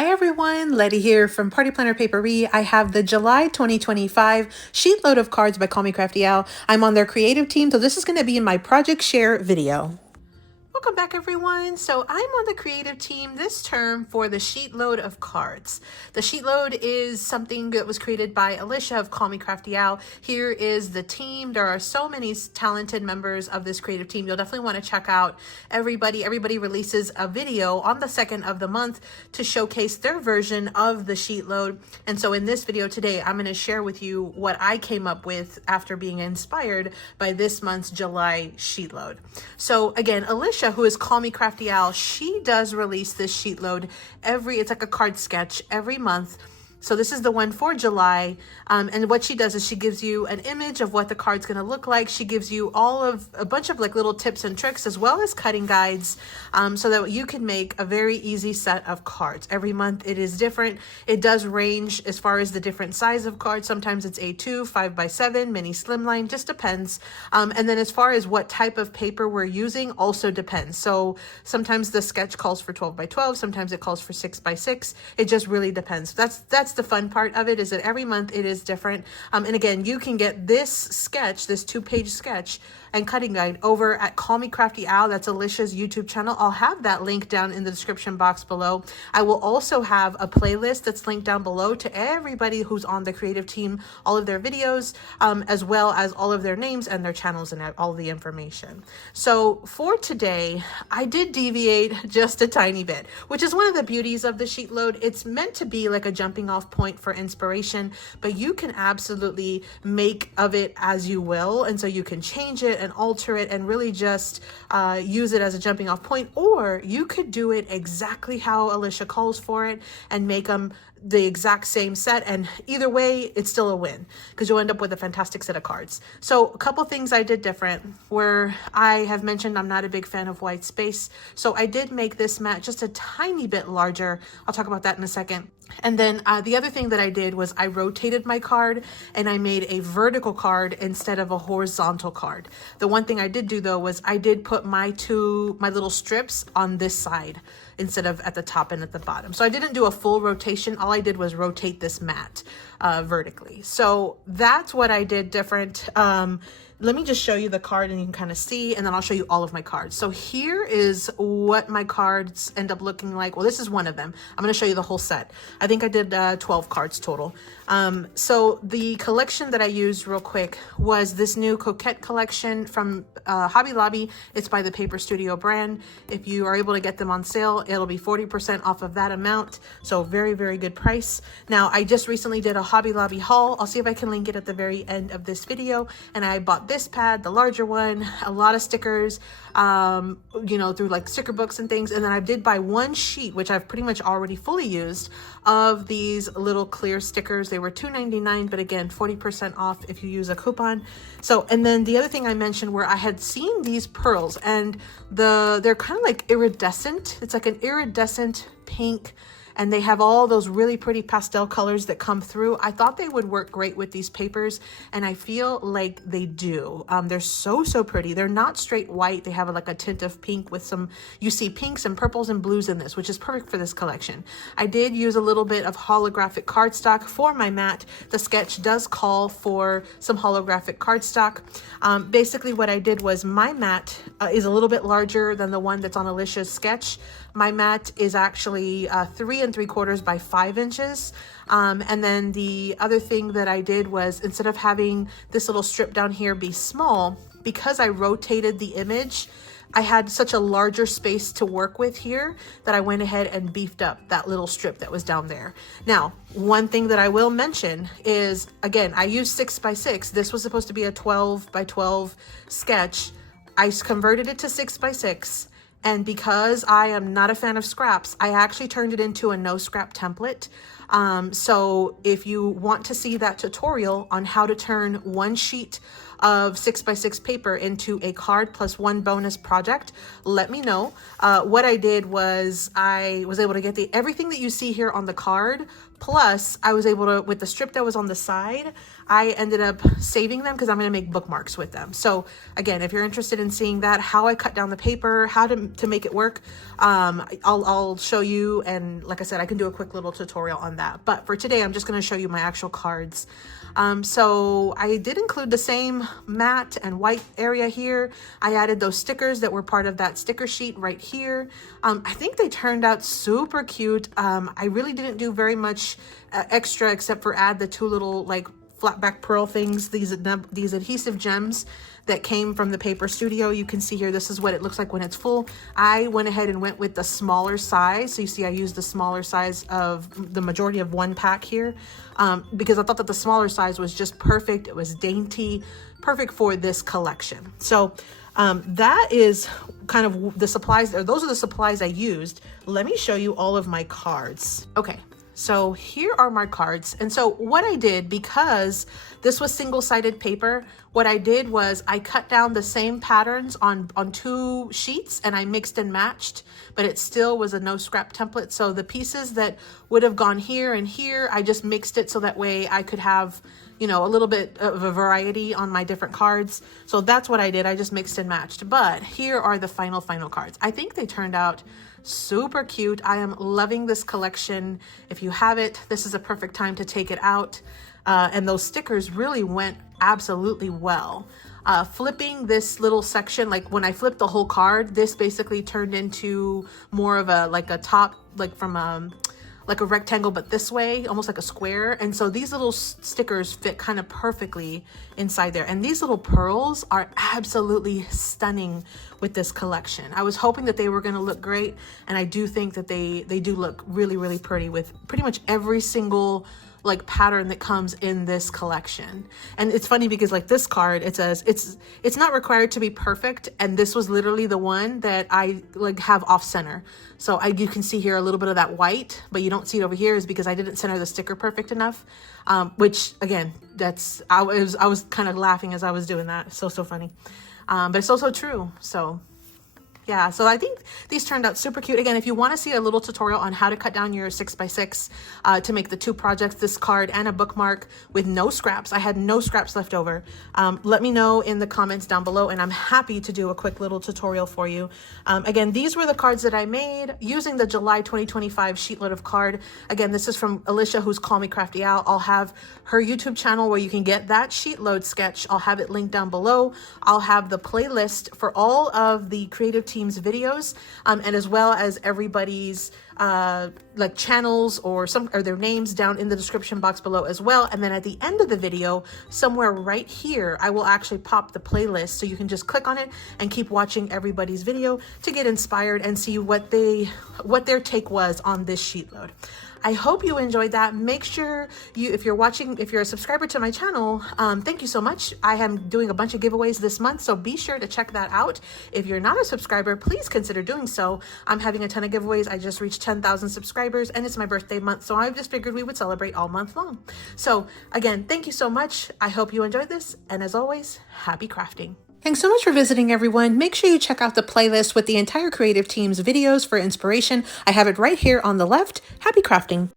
Hi everyone, Letty here from Party Planner Papery. I have the July 2025 sheet load of cards by Call Me Crafty Owl. I'm on their creative team, so this is going to be in my project share video. Welcome back everyone. So I'm on the creative team this term for the sheet load of cards. The sheet load is something that was created by Alicia of Call Me Crafty Owl. Here is the team. There are so many talented members of this creative team. You'll definitely want to check out everybody. Everybody releases a video on the 2nd of the month to showcase their version of the sheet load. And so in this video today, I'm going to share with you what I came up with after being inspired by this month's July sheet load. So again, Alicia, who is Call Me Crafty Owl, she does release this sheet load it's like a card sketch every month. So this is the one for July. And what she does is she gives you an image of what the card's going to look like. She gives you a bunch of like little tips and tricks as well as cutting guides so that you can make a very easy set of cards. Every month it is different. It does range as far as the different size of cards. Sometimes it's A2, 5x7, mini slimline, just depends. And then as far as what type of paper we're using also depends. So sometimes the sketch calls for 12x12, sometimes it calls for 6x6. It just really depends. That's the fun part of it, is that every month it is different. And again, you can get this sketch, this 2-page sketch and cutting guide over at Call Me Crafty Owl. That's Alicia's YouTube channel. I'll have that link down in the description box below. I will also have a playlist that's linked down below to everybody who's on the creative team, all of their videos, as well as all of their names and their channels and all the information. So for today, I did deviate just a tiny bit, which is one of the beauties of the sheet load. It's meant to be like a jumping off point for inspiration, but you can absolutely make of it as you will. And so you can change it and alter it and really just use it as a jumping off point, or you could do it exactly how Alicia calls for it and make them the exact same set, and either way it's still a win because you'll end up with a fantastic set of cards. So a couple things I did different, where I have mentioned I'm not a big fan of white space, so I did make this mat just a tiny bit larger. I'll talk about that in a second. And then the other thing that I did was I rotated my card and I made a vertical card instead of a horizontal card. The one thing I did do though was I did put my little strips on this side instead of at the top and at the bottom. So I didn't do a full rotation. All I did was rotate this mat vertically. So that's what I did different. Let me just show you the card and you can kind of see, and then I'll show you all of my cards. So here is what my cards end up looking like. Well, this is one of them. I'm going to show you the whole set. I think I did 12 cards total. So the collection that I used real quick was this new Coquette collection from Hobby Lobby. It's by the Paper Studio brand. If you are able to get them on sale, it'll be 40% off of that amount. So very, very good price. Now, I just recently did a Hobby Lobby haul. I'll see if I can link it at the very end of this video. And I bought this pad, the larger one, a lot of stickers, you know, through like sticker books and things. And then I did buy one sheet, which I've pretty much already fully used, of these little clear stickers. They were $2.99, but again, 40% off if you use a coupon. So, and then the other thing I mentioned where I had seen these pearls, and they're kind of like iridescent. It's like an iridescent pink, and they have all those really pretty pastel colors that come through. I thought they would work great with these papers, and I feel like they do. They're so pretty. They're not straight white. They have like a tint of pink with some, you see pinks and purples and blues in this, which is perfect for this collection. I did use a little bit of holographic cardstock for my mat. The sketch does call for some holographic cardstock. Basically what I did was my mat is a little bit larger than the one that's on Alicia's sketch. My mat is actually 3 3/4 by 5 inches. And then the other thing that I did was, instead of having this little strip down here be small, because I rotated the image, I had such a larger space to work with here that I went ahead and beefed up that little strip that was down there. Now, one thing that I will mention is, again, I used 6x6. This was supposed to be a 12x12 sketch. I converted it to 6x6. And because I am not a fan of scraps, I actually turned it into a no scrap template. So if you want to see that tutorial on how to turn one sheet of 6x6 paper into a card plus one bonus project, let me know. What I did was I was able to get everything that you see here on the card, plus I was able to, with the strip that was on the side, I ended up saving them because I'm going to make bookmarks with them. So again, if you're interested in seeing that, how I cut down the paper, how to make it work, I'll show you. And like I said, I can do a quick little tutorial on that. But for today, I'm just going to show you my actual cards. So I did include the same matte and white area here. I added those stickers that were part of that sticker sheet right here. I think they turned out super cute. I really didn't do very much extra except for add the two little like flat back pearl things, these adhesive gems that came from the Paper Studio. You can see here, this is what it looks like when it's full. I went ahead and went with the smaller size. So you see I used the smaller size of the majority of one pack here because I thought that the smaller size was just perfect. It was dainty, perfect for this collection. So that is kind of the supplies, or those are the supplies I used. Let me show you all of my cards. Okay. So here are my cards. And so what I did, because this was single-sided paper, what I did was I cut down the same patterns on two sheets and I mixed and matched, but it still was a no scrap template. So the pieces that would have gone here and here, I just mixed it so that way I could have, you know, a little bit of a variety on my different cards. So that's what I did. I just mixed and matched. But here are the final cards. I think they turned out super cute. I am loving this collection. If you have it, this is a perfect time to take it out. And those stickers really went absolutely well. Flipping this little section, like when I flipped the whole card, this basically turned into more of a like a top, like from like a rectangle, but this way, almost like a square. And so these little stickers fit kind of perfectly inside there. And these little pearls are absolutely stunning with this collection. I was hoping that they were going to look great. And I do think that they do look really, really pretty with pretty much every single like pattern that comes in this collection. And it's funny because like this card, it says it's not required to be perfect, and this was literally the one that I like have off center. So you can see here a little bit of that white, but you don't see it over here is because I didn't center the sticker perfect enough. Which again, I was kind of laughing as I was doing that. So funny. But it's also true. So yeah, so I think these turned out super cute. Again, if you want to see a little tutorial on how to cut down your 6x6 to make the two projects, this card and a bookmark with no scraps, I had no scraps left over. Let me know in the comments down below, and I'm happy to do a quick little tutorial for you. Again, these were the cards that I made using the July 2025 SheetLoad of card. Again, this is from Alicia, who's Call Me Crafty Al. I'll have her YouTube channel where you can get that SheetLoad sketch. I'll have it linked down below. I'll have the playlist for all of the creative team's videos, and as well as everybody's like channels or their names down in the description box below as well. And then at the end of the video, somewhere right here, I will actually pop the playlist so you can just click on it and keep watching everybody's video to get inspired and see what their take was on this SheetLoad. I hope you enjoyed that. Make sure if you're a subscriber to my channel, thank you so much. I am doing a bunch of giveaways this month, so be sure to check that out. If you're not a subscriber, please consider doing so. I'm having a ton of giveaways. I just reached 10,000 subscribers and it's my birthday month, so I just figured we would celebrate all month long. So again, thank you so much. I hope you enjoyed this. And as always, happy crafting. Thanks so much for visiting, everyone. Make sure you check out the playlist with the entire creative team's videos for inspiration. I have it right here on the left. Happy crafting.